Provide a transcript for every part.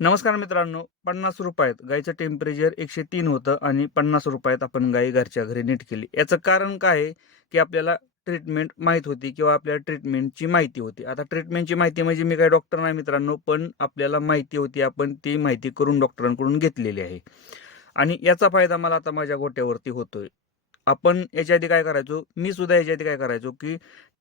नमस्कार मित्रांनो पन्नास रुपयात गाईचं टेम्परेचर एकशे तीन होतं आणि पन्नास रुपयात आपण गाई घरच्या घरी नीट केली. याचं कारण काय आहे की आपल्याला ट्रीटमेंट माहीत होती किंवा आपल्याला ट्रीटमेंटची माहिती होती. आता ट्रीटमेंटची माहिती म्हणजे मी काय डॉक्टर नाही मित्रांनो पण आपल्याला माहिती होती आपण ती माहिती करून डॉक्टरांकडून घेतलेली आहे. आणि याचा फायदा मला आता माझ्या गोट्यावरती होतोय. आपण याच्या आधी काय करायचो? मी सुद्धा याच्या आधी काय करायचो की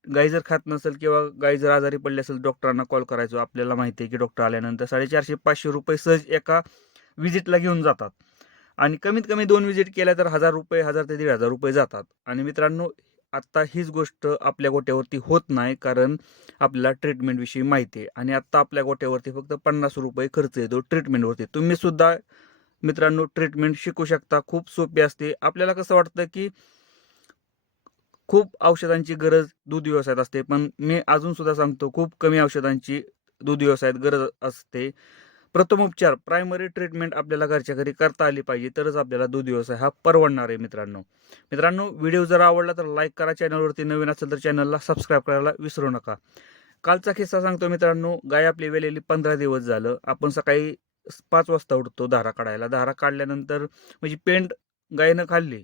गाई जर खात नसेल किंवा गाई जर आजारी पडली असेल डॉक्टरांना कॉल करायचो. आपल्याला माहिती आहे की डॉक्टर आल्यानंतर साडेचारशे पाचशे रुपये सहज एका विजिटला घेऊन जातात. आणि कमीत कमी दोन व्हिजिट केल्या तर हजार रुपये हजार ते दीड हजार रुपये जातात. आणि मित्रांनो आत्ता हीच गोष्ट आपल्या गोट्यावरती होत नाही कारण आपल्याला ट्रीटमेंटविषयी माहिती आहे. आणि आत्ता आपल्या गोट्यावरती फक्त पन्नास रुपये खर्च येतो ट्रीटमेंटवरती तुम्ही सुद्धा मित्रांनो ट्रीटमेंट शिकू शकता. खूप सोपी असते. आपल्याला कसं वाटतं की खूप औषधांची गरज दूध व्यवसायात असते. पण मी अजून सुद्धा सांगतो खूप कमी औषधांची दूध व्यवसायात गरज असते. प्रथमोपचार प्रायमरी ट्रीटमेंट आपल्याला घरच्या घरी करता आली पाहिजे तरच आपल्याला दूध व्यवसाय हा परवडणार आहे मित्रांनो. मित्रांनो व्हिडिओ जर आवडला तर लाईक करा चॅनलवरती नवीन असेल तर चॅनलला सबस्क्राईब करायला विसरू नका. कालचा किस्सा सांगतो मित्रांनो गाय आपली वेलेली पंधरा दिवस झालं. आपण सकाळी पाच वाजता उठतो धारा काढायला. धारा काढल्यानंतर म्हणजे पेंट गायनं खाल्ली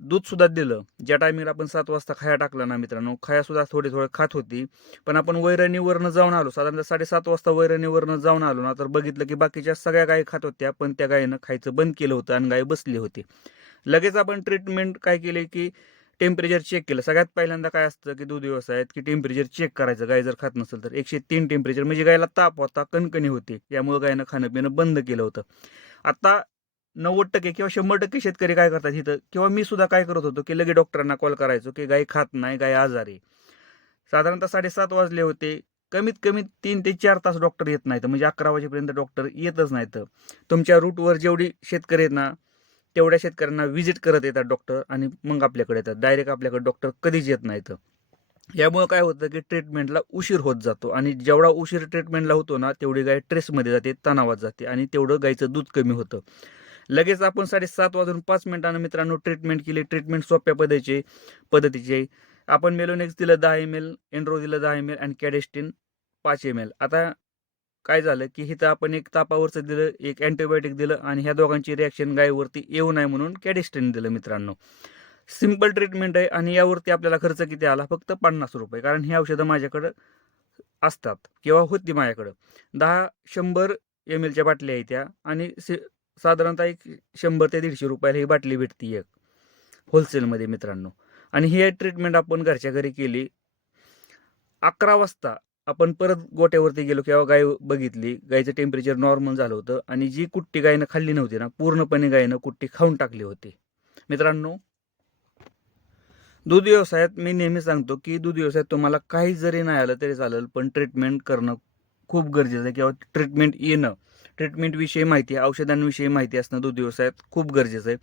दूधसुद्धा दिलं. ज्या टायमिंगला आपण सात वाजता खाया टाकला ना मित्रांनो खायासुद्धा थोडी थोडे खात होती. पण आपण वैरणीवरनं जाऊन आलो. साधारणतः साडेसात वाजता वैरणीवरनं जाऊन आलो ना तर बघितलं की बाकीच्या सगळ्या गायी खात होत्या पण त्या गायीनं खायचं बंद केलं होतं आणि गाय बसली होती. लगेच आपण ट्रीटमेंट काय केले की टेम्परेचर चेक केलं. सगळ्यात पहिल्यांदा काय असतं की दूध व्यवसायात की टेम्परेचर चेक करायचं. गाय जर खात नसेल तर. एकशे तीन टेम्परेचर म्हणजे गायला ताप होता कणकणी होती. यामुळे गायनं खाणं पिणं बंद केलं होतं. आता नव्वद टक्के किंवा शंभर टक्के शेतकरी काय करतात इथं? किंवा मी सुद्धा काय करत होतो की लगे डॉक्टरांना कॉल करायचो की गाय खात नाही गाय आजारी साधारणतः साडेसात वाजले होते. कमीत कमी तीन ते चार तास डॉक्टर येत नाहीत. म्हणजे अकरा वाजेपर्यंत डॉक्टर येतच नाहीत. तुमच्या रूटवर जेवढी शेतकरी आहेत ना तेवढ्या शेतकऱ्यांना व्हिजिट करत येतात डॉक्टर आणि मग आपल्याकडे येतात. डायरेक्ट आपल्याकडे डॉक्टर कधीच येत नाहीत. यामुळे काय होतं की ट्रीटमेंटला उशीर होत जातो आणि जेवढा उशीर ट्रीटमेंटला होतो ना तेवढी गाय ट्रेसमध्ये जाते तणावात जाते आणि तेवढं गायचं दूध कमी होतं. लगेच आपण साडेसात वाजून पाच मिनिटांना मित्रांनो ट्रीटमेंट केली. ट्रीटमेंट सोप्या पद्धतीची पद्धतीची. आपण मेलोनेक्स दिलं दहा एम एल एनरो दिलं दहा एम एल आणि कॅडेस्टिन पाच एम एल आता काय झालं की इथं आपण एक तापावरचं दिलं एक अँटीबायोटिक दिलं आणि ह्या दोघांची रिॲक्शन गायीवरती येऊ नये म्हणून कॅडेस्टिन दिलं मित्रांनो. सिंपल ट्रीटमेंट आहे आणि यावरती आपल्याला खर्च किती आला? फक्त पन्नास रुपये. कारण ही औषधं माझ्याकडं असतात किंवा होती माझ्याकडं. दहा शंभर एम एलच्या बाटल्या आहेत त्या आणि साधारणतः एक शंभर ते दीडशे रुपयाला ही बाटली भेटती एक. होलसेलमध्ये मित्रांनो. आणि ही ट्रीटमेंट आपण घरच्या घरी केली अकरा वाजता. आपण परत गोट्यावरती गेलो किंवा गाय बघितली गायचं टेम्परेचर नॉर्मल झालं होतं आणि जी कुट्टी गायनं खाल्ली नव्हती ना पूर्णपणे गायनं कुट्टी खाऊन टाकली होती. मित्रांनो दूध व्यवसायात मी नेहमी सांगतो की दूध व्यवसायात तुम्हाला काही जरी नाही आलं तरी चालेल पण ट्रीटमेंट करणं खूप गरजेचं आहे किंवा ट्रीटमेंट येणं ट्रीटमेंटविषयी माहिती औषधांविषयी माहिती असणं दूध व्यवसायात खूप गरजेचं आहे.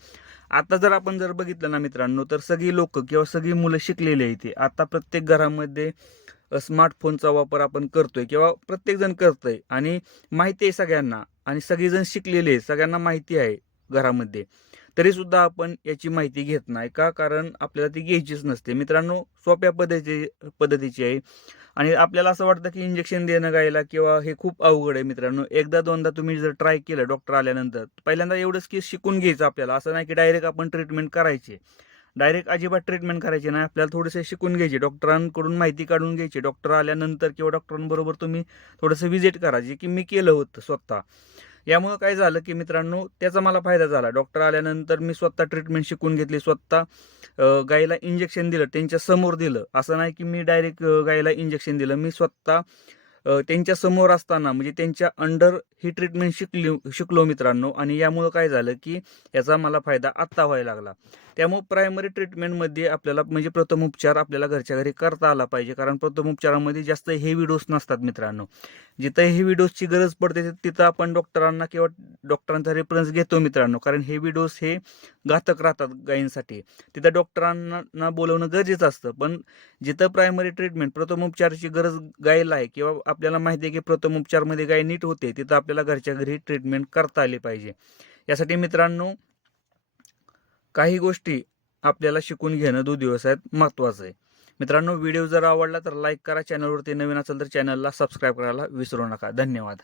आता जर आपण जर बघितलं ना मित्रांनो तर सगळी लोक किंवा सगळी मुलं शिकलेली आहे ती आता प्रत्येक घरामध्ये स्मार्टफोनचा वापर आपण करतोय किंवा प्रत्येकजण करतोय. आणि माहिती आहे सगळ्यांना आणि सगळेजण शिकलेले सगळ्यांना माहिती आहे घरामध्ये. तरीसुद्धा आपण याची माहिती घेत नाही का? कारण आपल्याला ती घ्यायचीच नसते. मित्रांनो सोप्या पद्धती पद्धतीची आहे. आणि आपल्याला असं वाटतं की इंजेक्शन देणं गायला किंवा हे खूप अवघड आहे मित्रांनो. एकदा दोनदा तुम्ही जर ट्राय केलं डॉक्टर आल्यानंतर पहिल्यांदा एवढंच की शिकून घ्यायचं आपल्याला. असं नाही की डायरेक्ट आपण ट्रीटमेंट करायची डायरेक्ट अजिबात ट्रीटमेंट करायची नाही. आपल्याला थोडेसे शिकून घ्यायचे. डॉक्टरांकडून माहिती काढून घ्यायची. डॉक्टर आल्यानंतर किंवा डॉक्टरांबरोबर तुम्ही थोडंसं व्हिजिट करायची की मी केलं होतं स्वतः. यामुळं काय झालं की मित्रांनो त्याचा मला फायदा झाला. डॉक्टर आल्यानंतर मी स्वतः ट्रीटमेंट शिकून घेतली. स्वतः गायीला इंजेक्शन दिलं. त्यांच्यासमोर दिलं. असं नाही की मी डायरेक्ट गायीला इंजेक्शन दिलं. मी स्वतः त्यांच्यासमोर असताना म्हणजे त्यांच्या अंडर ही ट्रीटमेंट शिकली शिकलो मित्रांनो. आणि यामुळं काय झालं की याचा मला फायदा आत्ता व्हायला लागला. त्यामुळे प्रायमरी ट्रीटमेंटमध्ये आपल्याला म्हणजे प्रथमोपचार आपल्याला घरच्या घरी करता आला पाहिजे. कारण प्रथमोपचारामध्ये जास्त हेवी डोस नसतात मित्रांनो. जिथं हेवी डोसची गरज पडते तिथं आपण डॉक्टरांना किंवा डॉक्टरांचा रेफरन्स घेतो मित्रांनो. कारण हेवी डोस हे घातक राहतात गायींसाठी. तिथं डॉक्टरांना बोलवणं गरजेचं असतं. पण जिथं प्रायमरी ट्रीटमेंट प्रथमोपचाराची गरज गायला आहे किंवा आपल्याला माहिती आहे की प्रथमोपचारमध्ये गाय नीट होते तिथं आपल्याला घरच्या घरी ट्रीटमेंट करता आली पाहिजे. यासाठी मित्रांनो काही गोष्टी आपल्याला शिकून घेणं दूध व्यवसायात महत्त्वाचं आहे. मित्रांनो व्हिडिओ जर आवडला तर लाईक करा. चॅनलवरती नवीन असेल तर चॅनलला सबस्क्राईब करायला विसरू नका. धन्यवाद.